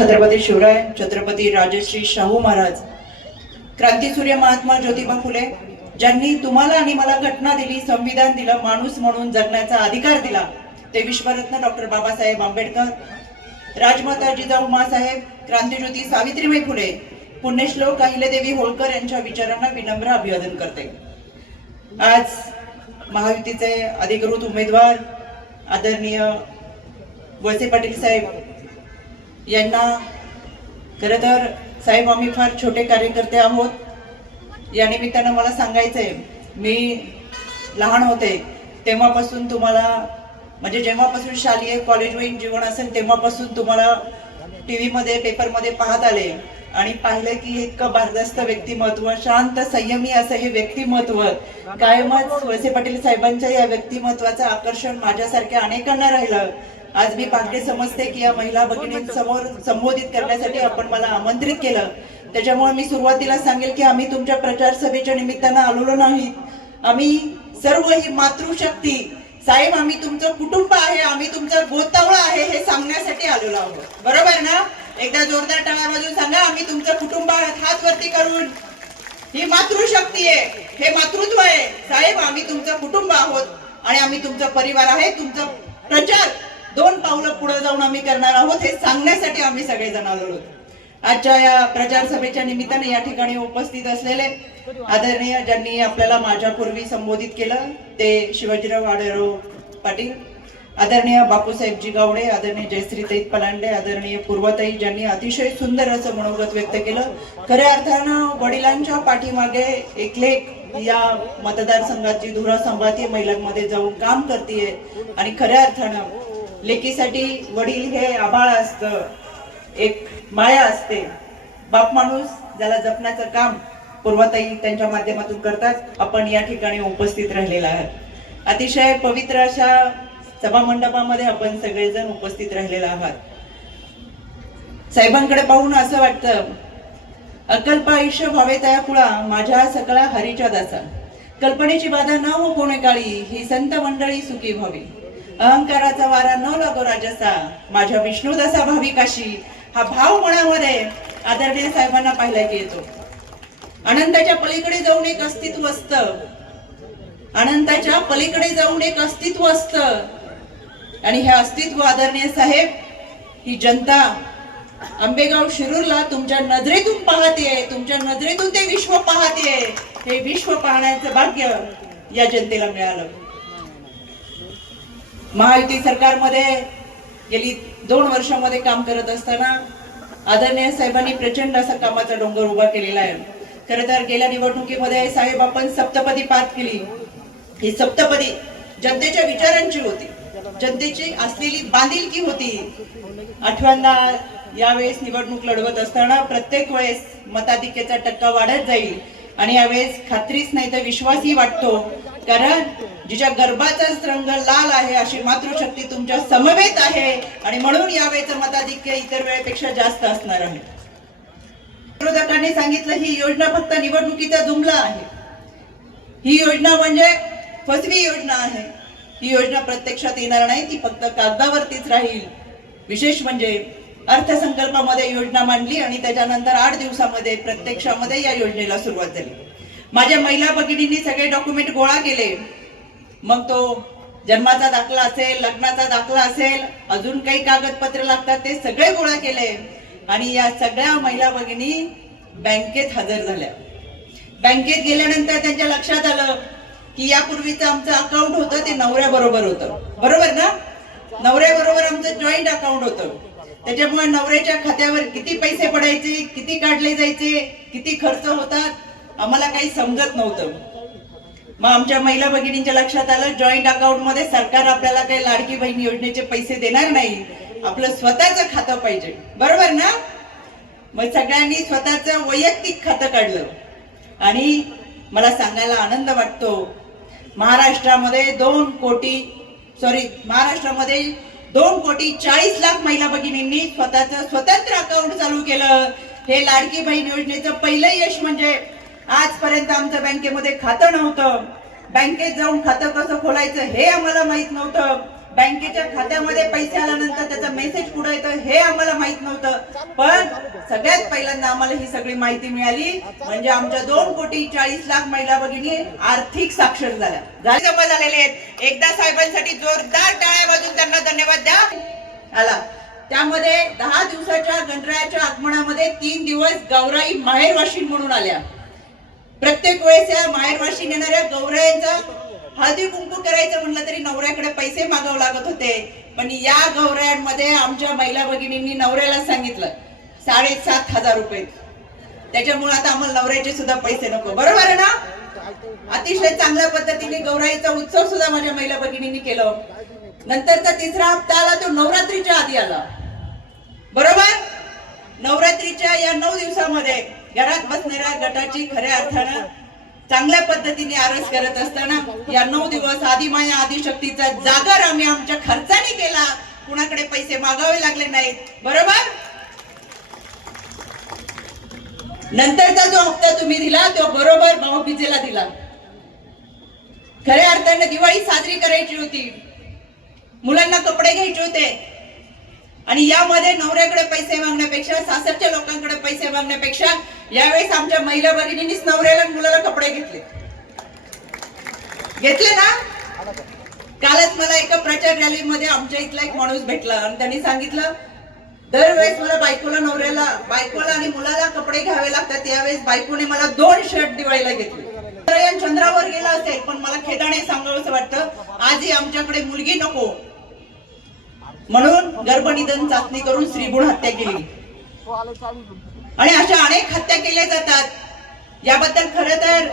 छत्रपती शिवराय छत्रपती राजश्री शाहू महाराज क्रांतीसूर्य महात्मा ज्योतिबा फुले ज्यांनी तुम्हाला आणि मला घटना दिली संविधान दिलं माणूस म्हणून जगण्याचा अधिकार दिला ते विश्वरत्न डॉक्टर बाबासाहेब आंबेडकर राजमाता जिजाऊ मासाहेब क्रांतीज्योती सावित्रीबाई फुले पुण्यश्लोक अहिल्यादेवी होळकर यांच्या विचारांना विनम्र अभिवादन करते. आज महायुतीचे अधिकृत उमेदवार आदरणीय वळसे पाटील साहेब यांना खरं तर साहेब आम्ही फार छोटे कार्यकर्ते आहोत. या निमित्तानं मला सांगायचंय मी लहान होते तेव्हापासून तुम्हाला म्हणजे जेव्हापासून शालेय कॉलेजवरील जीवन असेल तेव्हापासून तुम्हाला टी व्हीमध्ये पेपरमध्ये पाहत आले. आणि पाहिलं की इतकं भारदस्त व्यक्तिमत्व शांत संयमी असं हे व्यक्तिमत्व कायमच वळसे पाटील साहेबांच्या या व्यक्तिमत्वाचं आकर्षण माझ्यासारख्या अनेकांना राहिलं. आज मी भाग्य समजते की या महिला भगिनींसमोर संबोधित करण्यासाठी आपण मला आमंत्रित केलं. त्याच्यामुळे मी सुरुवातीला सांगेल की आम्ही तुमच्या प्रचार सभेच्या निमित्तानं आलेलो नाहीत. आम्ही सर्व ही मातृशक्ती. साहेब आम्ही तुमचं कुटुंब आहे आम्ही तुमचं गोतावळ आहे हे सांगण्यासाठी आलेलो आहोत. बरोबर ना? एकदा जोरदार टाळ्या वाजून सांगा आम्ही तुमचं कुटुंब आहात हात वरती करून ही मातृशक्ती आहे हे मातृत्व आहे. साहेब आम्ही तुमचं कुटुंब आहोत आणि आम्ही तुमचा परिवार आहे तुमचा प्रचार दोन पावलं पुढे जाऊन आम्ही करणार आहोत हे सांगण्यासाठी आम्ही सगळेजण आलो आहोत. आजच्या या प्रचार सभेच्या निमित्ताने या ठिकाणी उपस्थित असलेले आदरणीय ज्यांनी आपल्याला माझ्यापूर्वी संबोधित केलं ते शिवाजीराव आढळराव पाटील आदरणीय बापूसाहेबजी गावडे आदरणीय जयश्रीताई पलांडे आदरणीय पूर्वताई ज्यांनी अतिशय सुंदर असं मनोगत व्यक्त केलं. खऱ्या अर्थानं वडिलांच्या पाठीमागे एकलेख या मतदारसंघाची धुरा सांभाळती महिलांमध्ये जाऊन काम करते आणि खऱ्या अर्थानं लेकीसाठी वडील हे आभाळ असतं. एक माया असते. बाप माणूस ज्याला जपण्याचं काम पूर्वताई त्यांच्या माध्यमातून करतात आपण या ठिकाणी उपस्थित राहिलेला आहात. अतिशय पवित्र अशा सभा मंडपामध्ये आपण सगळेजण उपस्थित राहिलेला आहात. साहेबांकडे पाहून असं वाटतं अकल्प आयुष्य व्हावे तया कुळा माझ्या सकळा हरीच्या दासा. कल्पनेची बाधा न हो कोणे काळी ही संत मंडळी सुखी व्हावी. अहंकाराचा वारा न लागो राजसा माझ्या विष्णुदासा भाविकाशी हा भाव मनामध्ये आदरणीय साहेबांना पाहिला की येतो. अनंताच्या पलीकडे जाऊन एक अस्तित्व असत. अनंताच्या पलीकडे जाऊन एक अस्तित्व असत. आणि हे अस्तित्व आदरणीय साहेब ही जनता आंबेगाव शिरूरला तुमच्या नजरेतून पाहते तुमच्या नजरेतून ते विश्व पाहते. हे विश्व पाहण्याचं भाग्य या जनतेला मिळालं. महायुती सरकारमध्ये गेली दोन वर्षामध्ये काम करत असताना आदरणीय साहेबांनी प्रचंड असा कामाचा डोंगर उभा केलेला आहे. खर तर गेल्या निवडणुकीमध्ये साहेब आपण सप्तपदी पार केली. ही सप्तपदी जनतेच्या विचारांची होती. जनतेची असलेली बांधिलकी होती. आठव्यांदा यावेळेस निवडणूक लढवत असताना प्रत्येक वेळेस मताधिक्याचा टक्का वाढत जाईल. आणि यावेळेस खात्रीच नाही तर विश्वासही वाटतो. कारण जिच्या गर्भाचाच रंग लाल आहे अशी मातृशक्ती तुमच्या समवेत आहे. आणि म्हणून यावेळेचं मताधिक्य इतर वेळेपेक्षा जास्त असणार आहे. विरोधकांनी सांगितलं ही योजना फक्त निवडणुकीचा जुमला आहे. ही योजना म्हणजे फसवी योजना आहे. ही योजना प्रत्यक्षात येणार नाही ती फक्त कागदावरतीच राहील. विशेष म्हणजे अर्थसंकल्पामध्ये योजना मांडली आणि त्याच्यानंतर आठ दिवसामध्ये प्रत्यक्षामध्ये या योजनेला सुरुवात झाली. माझ्या महिला भगिनींनी सगळे डॉक्युमेंट गोळा केले. मग तो जन्माचा दाखला असेल लग्नाचा दाखला असेल अजून काही कागदपत्र लागतात ते सगळे गोळा केले. आणि या सगळ्या महिला भगिनी बँकेत हजर झाल्या. बँकेत गेल्यानंतर त्यांच्या लक्षात आलं की यापूर्वीचं आमचं अकाउंट होतं ते नवऱ्याबरोबर होतं. बरोबर ना? नवऱ्याबरोबर आमचं जॉईंट अकाउंट होतं. त्याच्यामुळे नवऱ्याच्या खात्यावर किती पैसे पडायचे किती काढले जायचे किती खर्च होतात आम्हाला काही समजत नव्हतं. मग आमच्या महिला भगिनींच्या लक्षात आलं जॉईंट अकाउंटमध्ये सरकार आपल्याला काही लाडकी बहीण योजनेचे पैसे देणार नाही. आपलं स्वतःचं खातं पाहिजे. बरोबर ना? मग सगळ्यांनी स्वतःचं वैयक्तिक खातं काढलं. आणि मला सांगायला आनंद वाटतो महाराष्ट्रामध्ये दोन कोटी सॉरी महाराष्ट्रामध्ये दोन कोटी चाळीस लाख महिला भगिनींनी स्वतःच स्वतंत्र अकाउंट चालू केलं. हे लाडकी बहीण योजनेचं पहिलं यश म्हणजे आजपर्यंत आमचं बँकेमध्ये खातं नव्हतं. बँकेत जाऊन खातं कसं खोलायचं हे आम्हाला माहीत नव्हतं. बँकेच्या खात्यामध्ये पैसे आल्यानंतर त्याचा मेसेज कुठं येतो हे आम्हाला माहीत नव्हतं. पण सगळ्यात पहिल्यांदा आम्हाला ही सगळी माहिती मिळाली. म्हणजे आमच्या दोन कोटी चाळीस लाख महिला भगिनी आर्थिक साक्षर झाल्या. झाले जमा झालेले आहेत. एकदा साहेबांसाठी जोरदार टाळ्या वाजून त्यांना धन्यवाद द्या. आला. त्यामध्ये दहा दिवसाच्या गणरायाच्या आगमनामध्ये तीन दिवस गौराई माहेरवाशीन म्हणून आल्या. प्रत्येक वेळेस या माहेरवाशी येणाऱ्या गौरायांचा हळदी कुंकू करायचं म्हणलं तरी नवऱ्याकडे पैसे मागावं लागत होते. पण या गौरायांमध्ये आमच्या महिला भगिनींनी नवऱ्याला सांगितलं साडेसात हजार रुपये. त्याच्यामुळे आता आम्हाला नवऱ्याचे सुद्धा पैसे नको. बरोबर आहे ना? अतिशय चांगल्या पद्धतीने गौराईचा उत्सव सुद्धा माझ्या महिला भगिनींनी केलं. नंतरचा तिसरा हप्ता आला तो नवरात्रीच्या आधी आला. बरोबर? नवरात्रीच्या या नऊ दिवसामध्ये घरात बसणाऱ्या गटाची खऱ्या अर्थानं चांगल्या पद्धतीने आरस करत असताना या नऊ दिवस आदिमाया आदिशक्तीचा जागर आम्ही आमच्या खर्चाने केला. कुणाकडे पैसे मागावे लागले नाहीत. बरोबर? नंतरचा जो हप्ता तुम्ही दिला तो बरोबर भाऊबीजेला दिला. खऱ्या अर्थाने दिवाळी साजरी करायची होती. मुलांना कपडे घ्यायचे होते. आणि यामध्ये नवऱ्याकडे पैसे मागण्यापेक्षा सासरच्या लोकांकडे पैसे मागण्यापेक्षा यावेळेस आमच्या महिला भगिनींनीच नवऱ्याला मुलाला कपडे घेतले. घेतले ना? कालच मला एका प्रचार रॅलीमध्ये आमच्या इथला एक माणूस भेटला आणि त्यांनी सांगितलं दरवेळेस मला बायकोला नवऱ्याला बायकोला आणि मुलाला कपडे घ्यावे लागतात. यावेळेस बायकोने मला दोन शर्ट दिवाळीला घेतले. चंद्रावर गेला असेल पण मला खेदाने सांगावंसं वाटतं आजही आमच्याकडे मुलगी नको. म्हणून गर्भनिधन चाचणी करून स्त्रीभूण हत्या केली. आणि अशा अनेक हत्या केल्या जातात. याबद्दल खरं तर